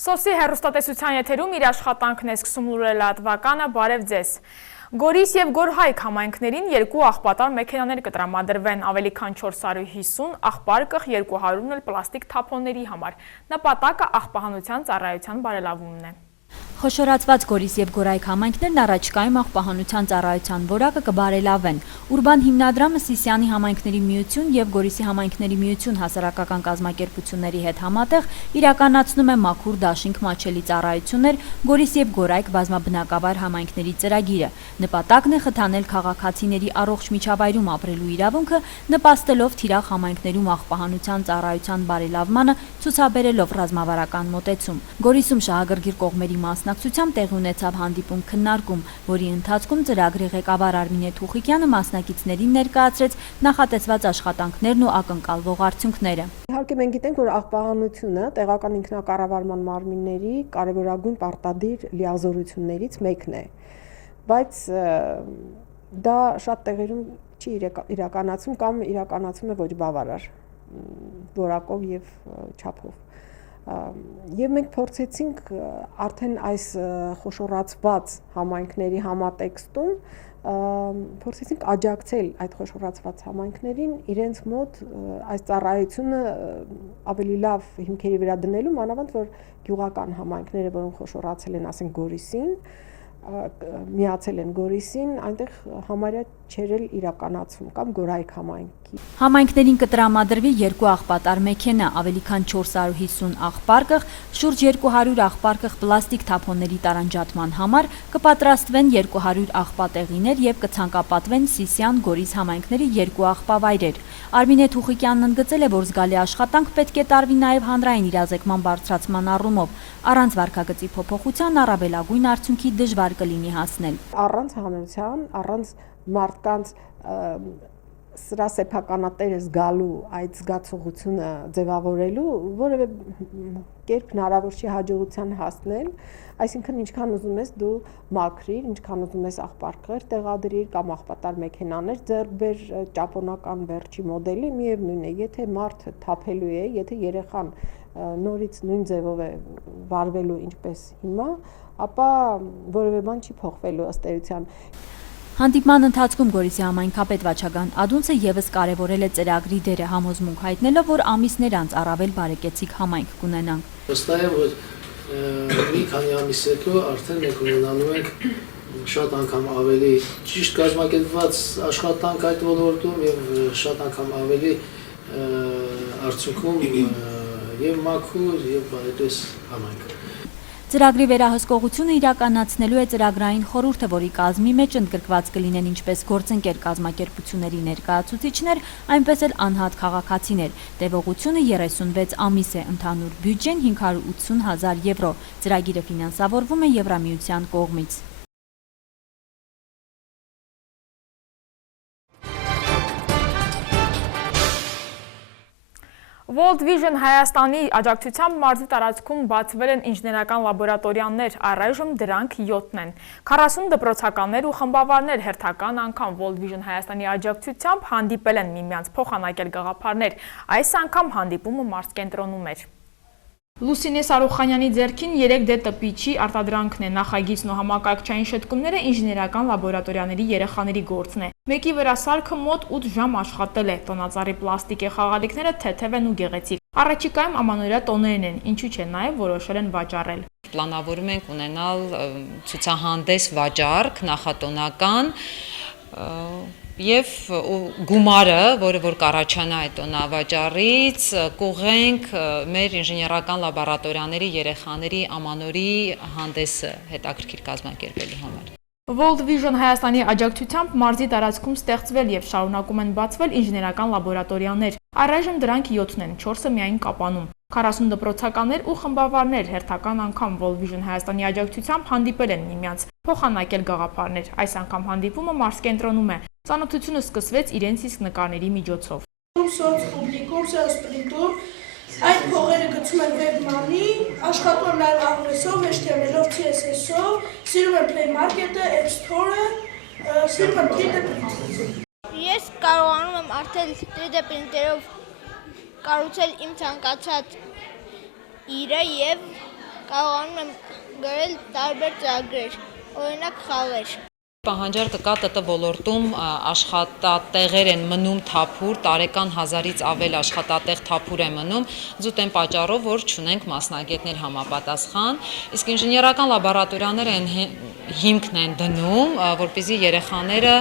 Սոսի հեռուստատեսության եթերում իր աշխատանքն է սկսում լուրել լատվականը, բարև ձեզ։ Գորիս և Գորհայք համայնքներին երկու աղբատար մեքենաներ կտրամադրվեն, ավելի քան 450, աղբարկղ 200-ն էլ պլաստիկ թափոնների համար։ Նպատակը աղբահանության ծառայության բարելավումն է։ Խոշորացված Գորիս և Գորայք համայնքներն առաջկայում աղբահանության ծառայության որակը կբարելավեն։ Ուրբան հիմնադրամը Սիսիանի համայնքների միություն և Գորիսի համայնքների միություն հասարակական կազմակերպությունների հետ համատեղ իրականացնում է մաքուր դաշինք մատչելի ծառայություններ Գորիս և Գորայք բազմաբնակավար համայնքների ծրագիրը։ Նպատակն է խթանել քաղաքացիների առողջ միջավայրում ապրելու իրավունքը, նպաստելով թիրախ համայնքներում աղբահանության ծառայության բարելավմանը, ցուցաբերելով ռազմավարական մոտեցում։ Գորիսում շահագրգիռ կողմերի մասնակցությամբ տեղի ունեցավ հանդիպում քննարկում, որի ընթացքում ծրագրի ղեկավար Արմինե Թուխիկյանը մասնակիցներին ներկայացրեց նախատեսված աշխատանքներն ու ակնկալվող արդյունքները։ Իհարկե մենք գիտենք, որ աղբահանությունը տեղական ինքնակառավարման մարմինների կարևորագույն պարտադիր լիազորություններից մեկն է, բայց դա շատ տեղերում չի իրականացում կամ իրականացում է ոչ բավարար որակով եւ չափով։ Եվ մենք փորձեցինք արդեն այս խոշորացված համայնքների համատեքստում փորձեցինք աջակցել այդ խոշորացված համայնքներին իրենց մոտ այս ծառայությունը ավելի լավ հիմքերի վրա դնելու, մանավանդ որ գյուղական համայնքները, որոնք խոշորացել են, ասենք Գորիսին, միացել են Գորիսին, այնտեղ համարյա չէր էլ իրականացում կամ Գորայք համայնքի։ Համայնքներին կտրամադրվի երկու աղբատար մեքենա, ավելի քան 450 աղբարկղ, շուրջ 200 աղբարկղ պլաստիկ թափոնների տարանջատման համար, կպատրաստվեն 200 աղբատեղիներ և կցանկապատվեն Սիսիան Գորիս համայնքների երկու աղբավայրեր։ Արմինե Թուխիկյանն ընդգծել է, որ զգալի աշխատանք պետք է տարվի նաև հանրային իրազեկման բարձրացման առումով։ Առանց վարքագծի փոփոխության առավելագույն արդյունքի դժվար կլինի հասնել։ Առանց հանրության, առանց մարդկանց սրա սեփականատերը զգալու այդ զգացողությունը ձևավորելու որևէ կերպ հնարավոր չի հաջողության հասնել, այսինքն ինչքան ուզում ես դու մաքրիր, ինչքան ուզում ես աղբարկղեր տեղադրիր կամ աղբատար մեքենաներ ձեռք բեր ճապոնական վերջի մոդելի, միևնույն է, եթե մարդը թափելու է, եթե երեխան նորից նույն ձևով է վարվելու ինչպես հիմա, ապա որևէ բան չի փոխվելու ըստ էության։ Հանդիպման ընթացքում Գորիսի համայնքապետ Վաչագան Ադունցը ևս կարևորել է ծրագրի դերը, համոզմունք հայտնելով, որ ամիսներ անց առավել բարեկեցիկ համայնք կունենանք։ Վստահ եմ, որ մի քանի ամիս հետո արդեն մենք ունենալու ենք շատ անգամ ավելի ճիշտ կազմակերպված աշխատանք այդ ոլորտում եւ շատ անգամ ավելի արդյունքում եւ մաքուր եւ բարետես համայնք։ Ծրագրի վերահսկողությունը իրականացնելու է ծրագրային խորհուրդը, որի կազմի մեջ ընդգրկված կլինեն ինչպես գործընկեր կազմակերպությունների ներկայացուցիչներ, այնպես էլ անհատ քաղաքացիներ։ Տևողությունը 36 ամիս է, ընդհանուր բյուջեն 580,000 եվրո։ Ծրագիրը ֆինանսավորվում է Եվրամիության կողմից։ World Vision Հայաստանի աջակցությամբ մարզի տարածքում բացվել են ինժեներական լաբորատորիաներ, առայժմ դրանք 7-ն են։ 40 դպրոցականներ ու խմբավարներ հերթական անգամ World Vision Հայաստանի աջակցությամբ հանդիպել են միմյանց փոխանակել գաղափարներ։ Այս անգամ հանդիպումը մարզկենտրոնում էր։ Լուսինե Սարուխանյանի ձեռքին 3D տպիչի արտադրանքն է, նախագիծն ու համակարգչային շտկումները ինժեներական լաբորատորիաների երեխաների գործն է։ Մեկի վրա սարքը մոտ 8 ժամ աշխատել է, տոնածառի պլաստիկե խաղալիքները թեթև են ու գեղեցիկ։ Առաջիկայում ամանորյա տոներն են, ինչու՞ չէ, նաև որոշել են վաճառել։ Պլանավորում ենք ունենալ ցուցահանդես վաճառք նախատոնական եւ գումարը, որ կառաջանա այդ տոնավաճառից, կուղենք մեր ինժեներական լաբորատորիաների երեխաների ամանորի հանդեսը հետաքրքիր կազմակերպելու համար։ World Vision Հայաստանի աջակցությամբ մարզի տարածքում ստեղծվել եւ շարունակում են բացվել ինժեներական լաբորատորիաներ։ Առայժմ դրանք 7-ն են, 4-ը միայն Կապանում։ 40 դպրոցականներ ու խմբավարներ հերթական անգամ World Vision Հայաստանի աջակցությամբ հանդիպել են միմյանց, փոխանակել գաղափարներ։ Այս անգամ հանդիպումը մարզկենտրոնում է։ Ծանոթությունը սկսվեց իրենց իսկ նկարների միջոցով։ Այդ փողերը գցում են Webman-ի, աշխատում եմ նաև Ahrefs-ով, HTML-ով, CSS-ով, սիրում եմ Play Market-ը, App Store-ը, սիրում եմ 3D printer-ը։ Ես կարողանում եմ արդեն 3D printer-ով կառուցել իմ ցանկացած իրը եւ կարողանում եմ գրել տարբեր ծրագրեր, օրինակ խաղեր։ Պահանջարկը կա ՏՏ ոլորտում աշխատատեղեր են մնում թափուր, տարեկան 1000-ից ավել աշխատատեղ թափուր է մնում, զուտ այն պատճառով, որ չունենք մասնագետներ համապատասխան, իսկ ինժեներական լաբորատորիաները այն հիմքն են դնում, որպեսզի երեխաները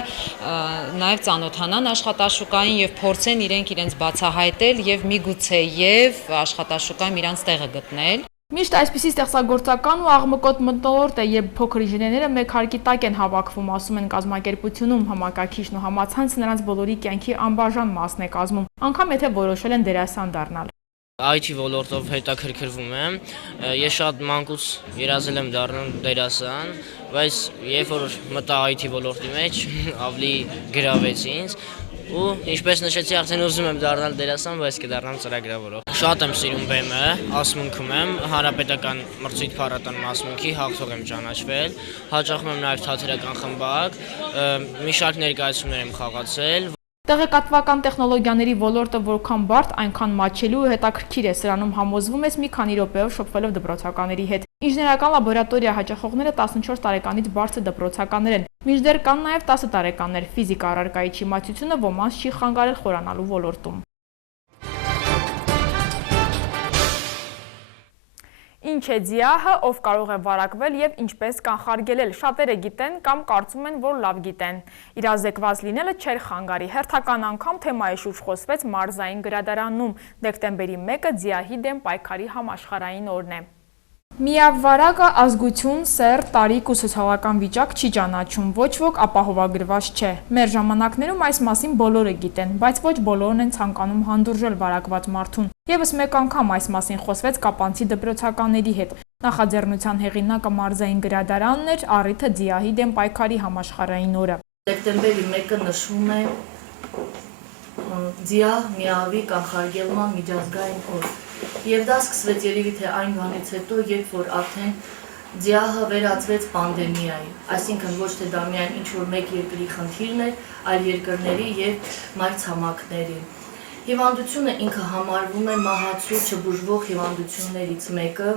նաև ծանոթանան աշխատաշուկային եւ փորձեն իրենց բացահայտել եւ միգուցեև աշխատաշուկայում իրենց տեղը գտնել։ Միշտ այսպիսի ստեղծագործական ու աղմկոտ մթնոլորտ է, երբ փոքր ինժեներները մեկ հարկի տակ են հավաքվում, ասում են կազմակերպությունում, համակարգիչն ու համացանցը նրանց բոլորի կյանքի անբաժան մասն է կազմում, անգամ եթե որոշել են դերասան դառնալ։ IT ոլորտով հետաքրքրվում եմ, ես շատ մանկուց երազել եմ դառնալ դերասան, բայց երբ որ մտա IT ոլորտի մեջ, ավելի գրավեց ինձ, ու ինչպես նշեցի, արդեն ուզում եմ դառնալ դերասան, բայց կդառնամ ծրագրավորող։ Շատ եմ սիրում բեմը, ասմունքում եմ, հանրապետական մրցույթ փառատոն ասմունքի հաղթող եմ ճանաչվել, հաճախում եմ նաև թատերական խմբակ, մի շարք ներկայացումներ եմ խաղացել։ Տեղեկատվական տեխնոլոգիաների ոլորտը որքան բարդ, այնքան մատչելի ու հետաքրքիր է, սրանում համոզվում ես մի քանի րոպեով շփվելով դպրոցականների հետ։ Ինժեներական լաբորատորիա հաճախողները 14 տարեկանից բարձր դպրոցականներ են, մինչդեռ կան նաև 10 տարեկաններ, ֆիզիկա առարկայի չիմացությունը ոմանց չի խանգարել խորանալու ոլորտում։ Ինչ է ՁԻԱՀ-ը, ով կարող է վարակվել եւ ինչպես կանխարգելել։ Շատերը գիտեն կամ կարծում են, որ լավ գիտեն։ Իրազեկված լինելը չէր խանգարի։ Հերթական անգամ թեմայի շուրջ խոսվեց մարզային գրադարանում։ Դեկտեմբերի 1-ը ՁԻԱՀ-ի դեմ պայքարի համաշխարհային օրն է։ Միավարակը ազգություն, սեռ, տարիք ու սոցիալական վիճակ չի ճանաչում, ոչ ոք ապահովագրված չէ։ Մեր ժամանակներում այս մասին բոլորը գիտեն, բայց ոչ բոլորն են ցանկանում հանդուրժել վարակված մարդուն։ Եվս մեկ անգամ այս մասին խոսվեց կապանցի դպրոցականների հետ։ Նախաձեռնության հեղինակը մարզային գրադարանն էր, առիթը ՁԻԱՀ-ի դեմ պայքարի համաշխարհային օրը։ Դեկտեմբերի 1-ը նշվում է ՁԻԱՀ միավի կանխարգելման միջազգային օր։ Եվ դա սկսվեց երևի թե այն բանից հետո, երբ որ արդեն ՁԻԱՀ-ը վերածվեց պանդեմիայի, այսինքն ոչ թե դա միայն ինչ-որ մեկ երկրի խնդիրն էր, այլ երկրների եւ մայրցամաքների։ Հիվանդությունը ինքը համարվում է մահացու չբուժվող հիվանդություններից մեկը,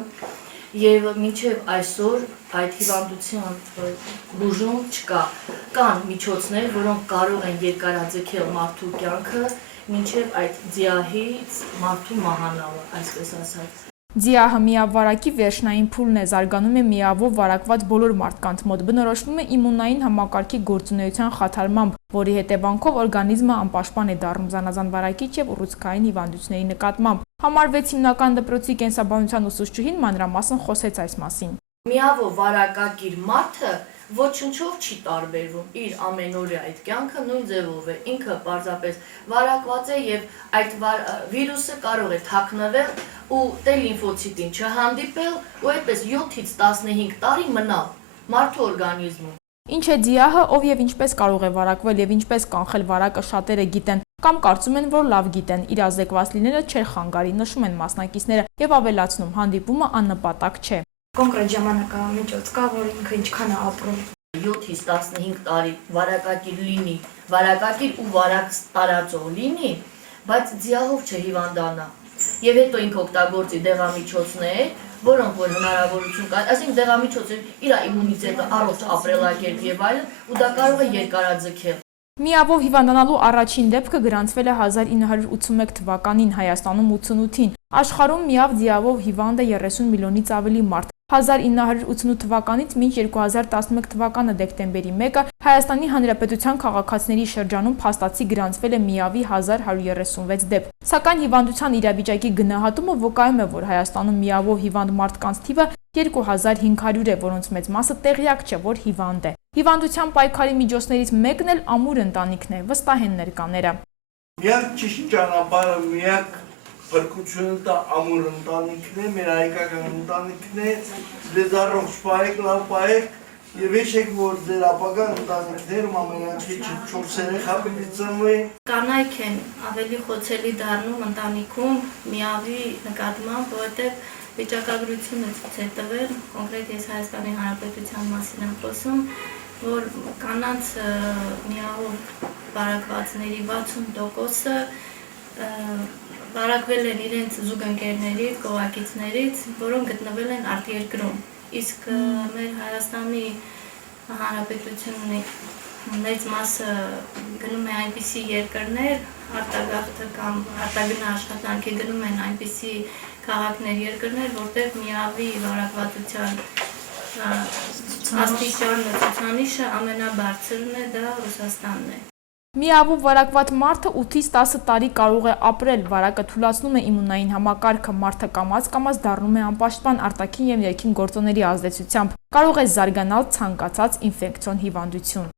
եւ մինչեւ այսօր այդ հիվանդության բուժում չկա։ Կան միջոցներ, որոնք կարող են երկարաձգել մարդու կյանքը, մինչև այդ ՁԻԱՀ-ից մարդու մահանալը, այսպես ասած։ ՁԻԱՀ-ը միավարակի վերջնային փուլն է, զարգանում է միավով վարակված բոլոր մարդկանց մոտ, բնորոշվում է իմունային համակարգի գործունեության խաթարմամբ, որի հետևանքով օրգանիզմը անպաշտպան է դառնում զանազան վարակիչ եւ ուռուցքային հիվանդությունների նկատմամբ։ Համարվեց հիմնական դպրոցի կենսաբանության ուսուցչուհին մանրամասն խոսեց այս մասին։ Միավով վարակակիր մարդը ոչնչով չի տարբերվում, իր ամենօրյա այդ կյանքը նույն ձևով է, ինքը պարզապես վարակված է եւ այդ վիրուսը կարող է թաքնվել ու T լիմֆոցիտին չհանդիպել ու այդպես 7-ից 15 տարի մնալ մարդու օրգանիզմում։ Ինչ է ՁԻԱՀ-ը, ով եւ ինչպես կարող է վարակվել եւ ինչպես կանխել վարակը շատերը գիտեն կամ կարծում են, որ լավ գիտեն, իրազեկված լինելը չէր խանգարի, նշում են մասնակիցները եւ ավելացնում, հանդիպումը աննպատակ չէ։ Կոնկրետ ժամանակամիջոց կա, որ ինքը ինչքան է ապրում։ 7-ից 15 տարի վարակակիր լինի, վարակակիր ու վարակ տարածող լինի, բայց ՁԻԱՀ-ով չհիվանդանա։ Եվ հետո ինքը օգտագործի դեղամիջոցներ, որոնք որ հնարավորություն կա, այսինքն դեղամիջոցը իր իմունիտետը առողջ ապրելակերպ եւ այլն, ու դա կարող է երկարաձգել։ Միավով հիվանդանալու առաջին դեպքը գրանցվել է 1981 թվականին, Հայաստանում 88-ին։ Աշխարհում միավ ՁԻԱՀ-ով հիվանդ է 30 միլիոնից ավելի մարդ։ 1988 թվականից մինչ 2011 թվականը դեկտեմբերի 1-ը Հայաստանի Հանրապետության քաղաքացիների շրջանում փաստացի գրանցվել է միավի 1136 դեպք։ Սակայն հիվանդության իրավիճակի գնահատումը վկայում է, որ Հայաստանում միավով հիվանդ մարդկանց թիվը 2500 է, որոնց մեծ մասը տեղյակ չէ, որ հիվանդ է։ Հիվանդության պայքարի միջոցներից մեկն էլ ամուր ընտանիքն է, վստահ են ներկաները։ Միակ ճիշտ ճանապարհը, միակ փրկությունը դա ամուր ընտանիքն է, մեր հայկական ընտանիքն է, դες առողջ պահեք, լավ պահեք եւ հիշեք, որ ձեր ապագա ընտանիքներում ամենաքիչը 4 երեխա պիտի ծնվի։ Կանայք են ավելի խոցելի դառնում ընտանիքում միավի նկատմամբ, որովհետեւ վիճակագրությունը ցույց է տվել, կոնկրետ ես Հայաստանի Հանրապետության մասին եմ խոսում, որ կանանց միավով վարակվածների 60%-ը վարակվել են իրենց զուգընկերներից, կողակիցներից, որոնք գտնվել են արտերկրում։ Իսկ մեր Հայաստանի Հանրապետությունի մեծ մասը գնում է այնպիսի երկրներ, արտագաղթ կամ արտագնա աշխատանքի գնում են այնպիսի քաղաքներ, երկրներ, որտեղ միավի վարակվածության աստիճանը ցուցանիշը ամենաբարձրն է, դա Ռուսաստանն է։ Միավու վարակված մարդը 8-ից 10 տարի կարող է ապրել, վարակը թուլացնում է իմունային համակարգը, մարդը կամաց-կամաց դառնում է անպաշտպան արտաքին և ներքին գործոնների ազդեցությամբ, կարող է զարգանալ ցանկացած ինֆեկցիոն հիվանդություն։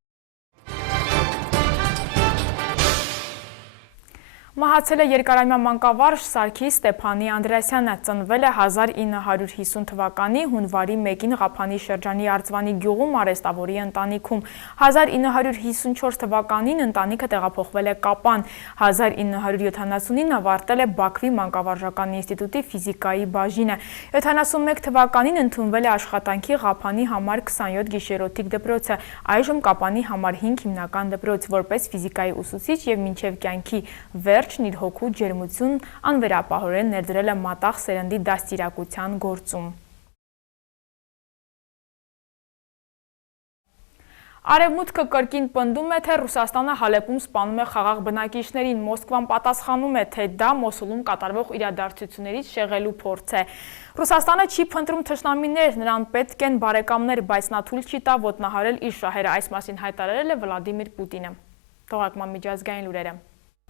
Մահացել է երկարամյա մանկավարժ Սարգիս Ստեփանի Անդրեասյանը, ծնվել է 1950 թվականի հունվարի 1-ին Ղափանի շրջանի Արծվանի գյուղում արհեստավորի ընտանիքում։ 1954 թվականին ընտանիքը տեղափոխվել է Կապան, 1979-ին ավարտել է Բաքվի մանկավարժական ինստիտուտի ֆիզիկայի բաժինը, 71 թվականին ընդունվել է աշխատանքի Ղափանի համար 27 գիշերօթիկ դպրոցը, այժմ Կապանի համար 5 հիմնական դպրոց, որպես ֆիզիկայի ուսուցիչ և մինչև կյանքի վերջն իր հոգու ջերմությունն անվերապահորեն ներդրել է մատաղ սերնդի դաստիարակության գործում։ Արևմուտքը կրկին պնդում է, թե Ռուսաստանը Հալեպում սպանում է խաղաղ բնակիչներին, Մոսկվան պատասխանում է, թե դա Մոսուլում կատարվող իրադարձություններից շեղելու փորձ է։ Ռուսաստանը չի փնտրում թշնամիներ, նրան պետք են բարեկամներ, բայց նա թույլ չի տա ոտնահարել իր շահերը, այս մասին հայտարարել է Վլադիմիր Պուտինը։ Թողարկման միջազգային լուրերը։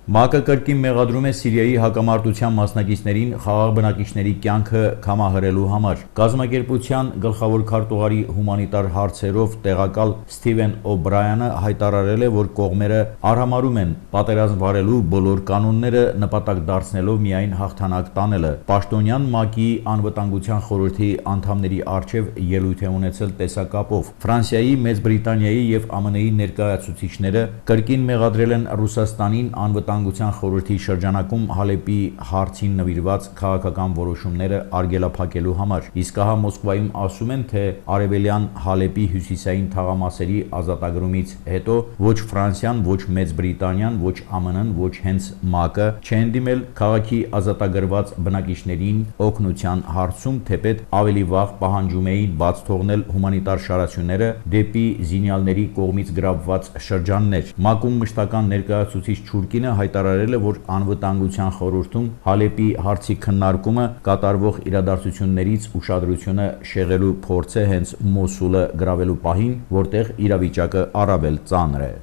ՄԱԿ-ը կրկին մեղադրում է Սիրիայի հակամարտության մասնակիցներին խաղաղ բնակիչների կյանքը կամահարելու համար։ Կազմակերպության գլխավոր քարտուղարի հումանիտար հարցերով տեղակալ Սթիվեն Օ'Բրայանը հայտարարել է, որ կողմերը արհամարհում են պատերազմ վարելու բոլոր կանոնները նպատակ դարձնելով միայն հաղթանակ տանելը։ Պաշտոնյան ՄԱԿ-ի անվտանգության խորհրդի անդամների առջև ելույթ է ունեցել տեսակապով։ Ֆրանսիայի, Մեծ Բրիտանիայի և ԱՄՆ-ի ներկայացուցիչները կրկին մեղադրել են Ռուսաստանին անվտանգության խորհրդի շրջանակում Հալեպի հարցին նվիրված քաղաքական որոշումները արգելափակելու համար, իսկ ահա Մոսկվայում ասում են, թե արևելյան Հալեպի հյուսիսային թաղամասերի ազատագրումից հետո ոչ Ֆրանսիան, ոչ Մեծ Բրիտանիան, ոչ ԱՄՆ-ն, ոչ հենց ՄԱԿ-ը չեն դիմել քաղաքի ազատագրված բնակիչներին օգնության հարցում, թեպետ ավելի վաղ պահանջում էին բաց թողնել հումանիտար շարասյուները դեպի զինյալների կողմից գրավված շրջաններ։ ՄԱԿ-ում մշտական ներկայացուցիչ Չուրկինը հայտարարել է, որ անվտանգության խորհրդում Հալեպի հարցի քննարկումը կատարվող իրադարձություններից ուշադրությունը շեղելու փորձ է հենց Մոսուլը գրավելու պահին, որտեղ իրավիճակը առավել ծանր է։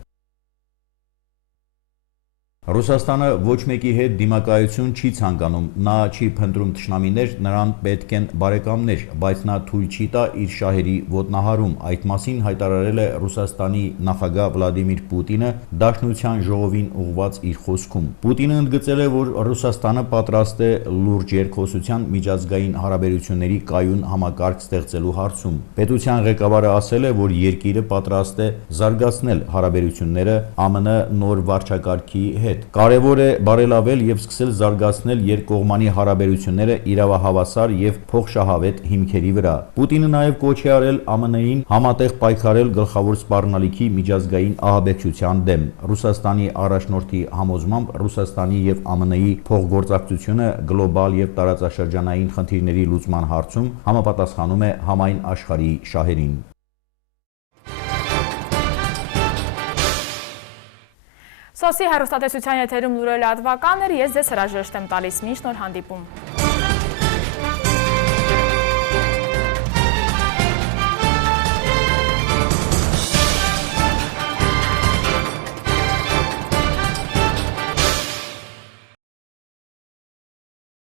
Ռուսաստանը ոչ մեկի հետ դիմակայություն չի ցանկանում, նա չի փնտրում թշնամիներ, նրան պետք են բարեկամներ, բայց նա թույլ չի տա իր շահերի ոտնահարում, այդ մասին հայտարարել է Ռուսաստանի նախագահ Վլադիմիր Պուտինը Դաշնության ժողովին ուղղված իր խոսքում։ Պուտինը ընդգծել է, որ Ռուսաստանը պատրաստ է լուրջ երկխոսության միջազգային հարաբերությունների կայուն համակարգ ստեղծելու հարցում։ Պետության ղեկավարը ասել է, որ երկիրը պատրաստ է զարգացնել հարաբերությունները ԱՄՆ նոր վարչակարգի հետ։ Կարևոր է բարելավել և սկսել զարգացնել երկկողմանի հարաբերությունները իրավահավասար և փոխշահավետ հիմքերի վրա։ Պուտինը նաև կոչ է արել ԱՄՆ-ին համատեղ պայքարել գլխավոր սպառնալիքի միջազգային ահաբեկչության դեմ։ Ռուսաստանի առաջնորդի համոզմամբ Ռուսաստանի և ԱՄՆ-ի փոխգործակցությունը գլոբալ և տարածաշրջանային խնդիրների լուծման հարցում համապատասխանում է համայն աշխարհի շահերին։ Սոսի հեռուստատեսության եթերում լուրերը լատվական էր, ես ձեզ հրաժեշտ եմ տալիս, մինչ նոր հանդիպում։